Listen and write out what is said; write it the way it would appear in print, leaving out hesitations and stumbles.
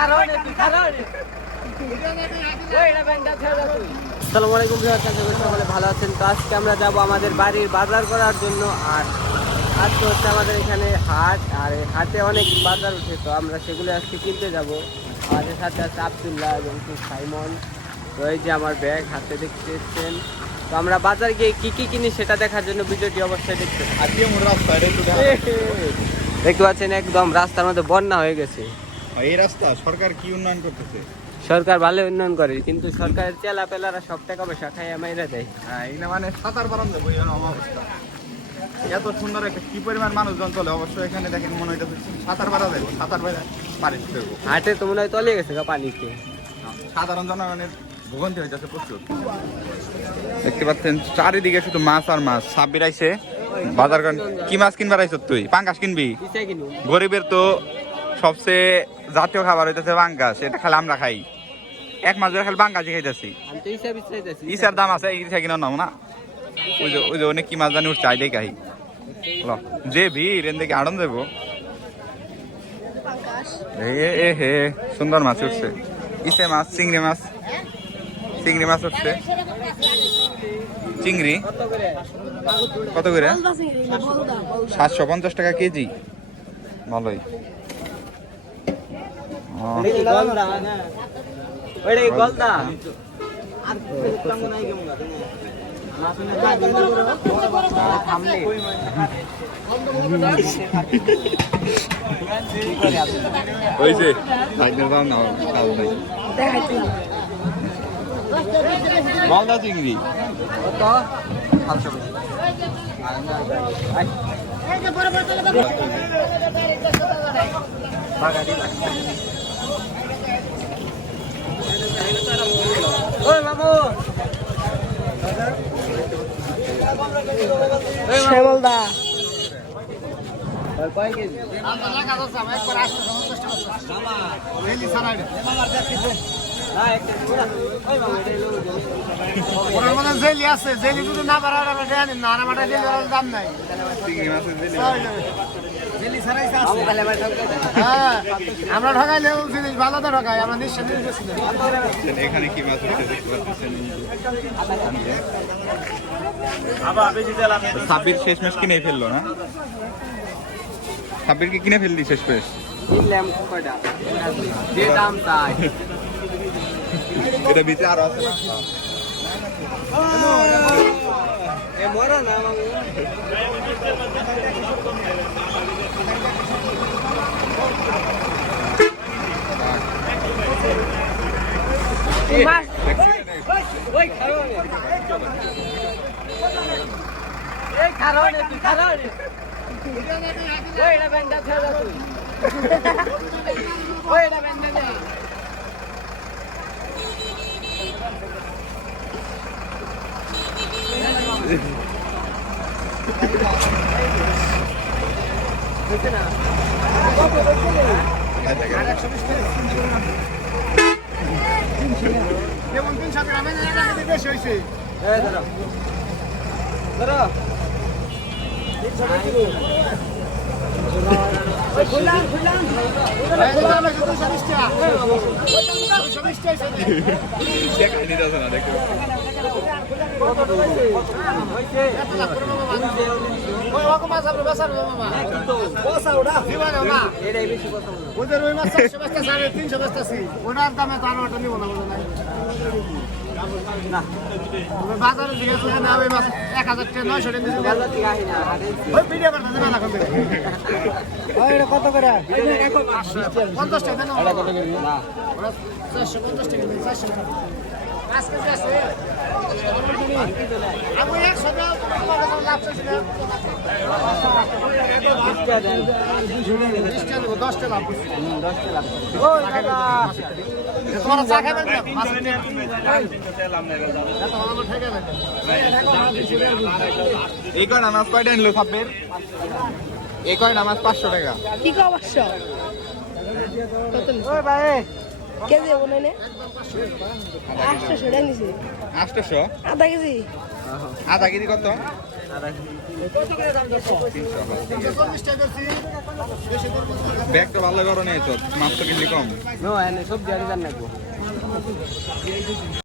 আসসালামু আলাইকুম সকলে ভালো আছেন। তো আজকে আমরা যাব আমাদের বাড়ির বাজার করার জন্য। আর আজকে হচ্ছে আমাদের এখানে হাট, আর এই হাটে অনেক বাজার উঠে, তো আমরা সেগুলো আজকে কিনতে যাব। আমাদের সাথে আছে আব্দুল্লাহ এবং সাইমন। তো এই যে আমার ব্যাগ হাতে দেখতে এসছেন। তো আমরা বাজার গিয়ে কি কি কিনি সেটা দেখার জন্য ভিডিওটি অবশ্যই দেখতে দেখতে পাচ্ছেন একদম রাস্তার মধ্যে বন্যা হয়ে গেছে। এই রাস্তা সরকার কি উন্নয়ন করতেছে? সরকার ভালো উন্নয়ন করে, কিন্তু সরকারের চেলা পেলারা সব টাকা পয়সা খাইয়া মাইরা দেয়। হ্যাঁ, এই না মানে সাঁতার বারান দেবো অবস্থা। এত সুন্দর একটা কি পরিমাণ মানুষজন চলে, অবশ্যই এখানে দেখেন মনে হইতেছে সাঁতার বাড়া দেবো, সাঁতার বেড়া পারি দেবো। হাটে তো মনে হয় তলে গেছে গা পানিতে। সাধারণ জনগণের ভোগান্তি হইতেছে প্রচুর। দেখতে পাচ্ছেন চারিদিকে শুধু মাছ আর মাছ। সাব্বির আইছে বাজার করেন। কি মাছ কিনবার আইছ তুই? পাঙ্গাস কিনবি? গরিবের তো সবচেয়ে জাতীয় খাবার হইতেছে পাঙ্গাস, এটা খালি আমরা খাই। এক মাস ধরে খালি পাঙ্গাসই খাইতেছি। ইসার দাম আছে, ইসা কিনা নাও না। ওই যে অনেক কি মাছ জানি উঠছে, আইডাই কাহি যে ভিড় এন থেকে আড়ন দেবো। হে সুন্দর মাছ উঠছে, ইসে মাছ, চিংড়ি মাছ উঠছে। চিংড়ি কত করে? 750 টাকা কেজি। ভালোই। মালদা চিংড়ি শ্যামলদা জেলি আছে, জেলি যদি না পারা দাম নাই। আমরা ঠকাইলেও জিনিস ভালো তো ঠকাই, আমরা নিশ্চয় এখানে কি মাছ উঠছে দেখতে পাচ্ছেন। সাব্বির শেষ ম্যাচ কিনে ফেললো না? সাব্বিরকে কিনে ফেললি শেষ পেশ? যে দাম তাই। এটা ভিতরে আরো আছে না? যেমন 300 গ্রামের বেশি হয়েছে। ওটার দামে তো আরো নিব না। বাজারে জিজ্ঞাসা করে না, 1000 টাকা 900 টাকা কত করে? 50 টাকা দেন। 450 টাকা 400 টাকা 5 কেজি আছে। আমি 100 টাকা লাভ চাইছি না। 10 টাকা লাভ। তোমার চা খাবেন না? এই কয় নামাজ কয়টা নিল সাব্বির? এই কয় নামাজ 500 টাকা। কি কো অবশ্য ওই ভাই কেজি বলে নে 800 টাকা নিছি। 800? আধা কেজি। আধা কেজি কত? ব্যাগটা ভালো করো নিয়েছ, মাছ তো কিনলি কম। সবজি আর জান নাকবো।